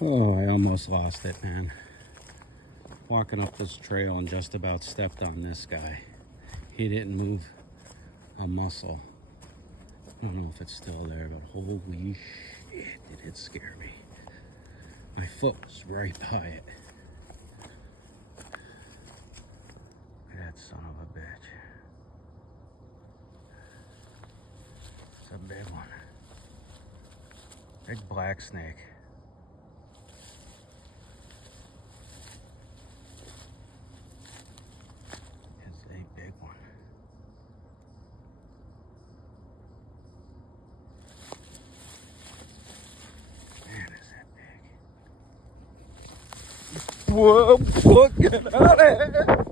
Oh, I almost lost it, man. Walking up this trail and just about stepped on this guy. He didn't move a muscle. I don't know if it's still there, but holy shit, did it scare me. My foot was right by it. That son of a bitch. It's a big one. Big black snake. It's a big one. Man, is that big. Whoa, get out of here!